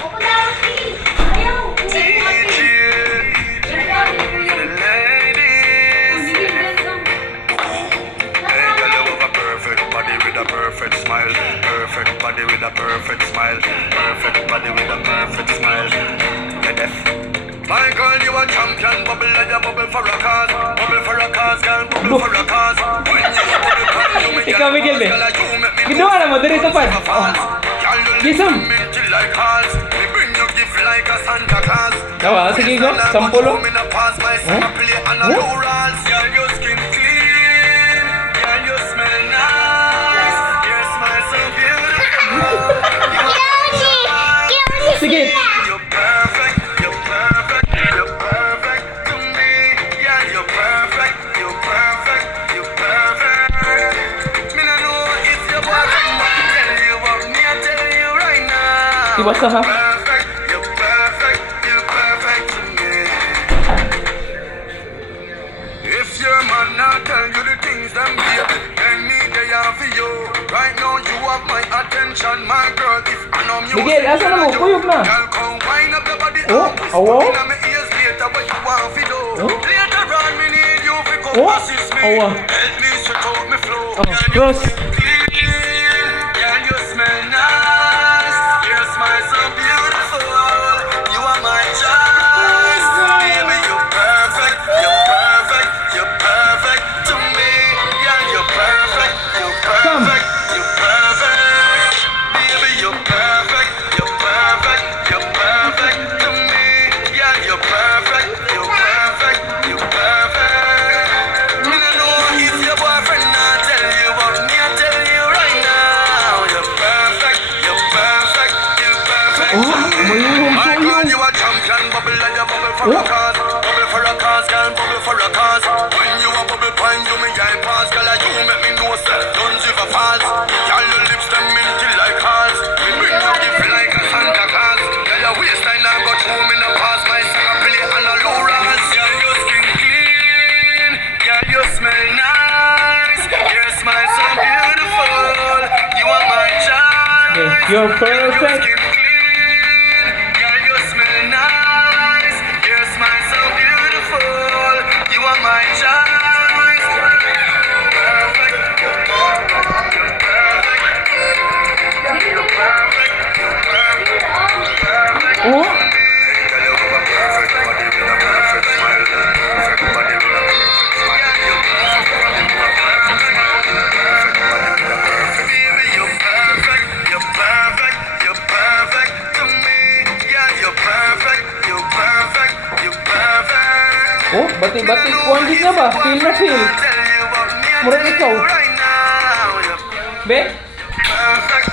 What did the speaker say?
Ako daw, sige. Ayaw. Perfect smile, perfect body with a perfect smile, perfect body with a perfect smile. You're deaf. My girl, you a champion, bubble like a bubble for a cause, girl, bubble for a cause. When you bubble pan, you make Ikaw, Miguel, girl, like you make me Ginawa na mo, dirito pa. Gisam. like cars, we bring you gift like a Santa Claus. Dawa, sige go, sampulo. Girl, your skin clean, girl, you smell nice, your smile so beautiful. Sige. You're perfect, you're perfect, you're perfect to me. Yeah, you're perfect, you're perfect, you're perfect. Me no know if your boyfriend might tell you what me I tell you right now. Iwas na ha. Perfect, you're perfect, you're perfect to me. If your man not tell you the things them baby, then me they are for you. Right now you have my attention, my girl. If I know you Miguel, asa na mo? Kuyog na. girl, come wind up your body. Oh, up, awo. whisper in my ears later what you want fi do. Oh. Later on me need you fi come Oh, assist me. awa. Help me stretch out me flow. Oh, Girl, you cross. clean, girl, you smell nice. Your smile so beautiful. You are my choice. Baby, you're perfect. You're perfect. You're perfect to me. Girl, you're perfect. You're Sam. perfect. You're perfect. Baby, you're perfect. You're perfect. You're perfect to me. Girl, you're perfect. You're perfect. You're perfect. Me no know if your boyfriend not tell you, but me I tell you right now. You're perfect. You're perfect. You're perfect. Oh, mayroong My girl, kuyog. you a champion, bubble like a bubble for a cause, bubble for a cause, girl, bubble for a cause. When you a bubble pine, you me eye pass, girl, like you make me know say, don't give a false. Girl, your lips them minty like hearts, me bring you gift like a Santa Claus. Girl, your waistline I got home in the past, my soccer play and a low rise. Girl, your skin clean, girl, you smell nice, your smile so beautiful. You are my child. Okay, you're perfect. Girl, you smell nice. Your smile so beautiful. You are my choice. Perfect. You're perfect. You're perfect. You're perfect. You're perfect. Oh, Girl, you have a perfect body with a perfect smile. Perfect body with a perfect smile. You're perfect body with a perfect smile. Perfect body with a perfect. Baby, you're perfect. You're perfect. You're perfect to me. Yeah, you're perfect. You're perfect. You're perfect. oh, bati-bati kuhan din niya ba? Feel na feel. Murag ikaw. Right now, you're Be? perfect.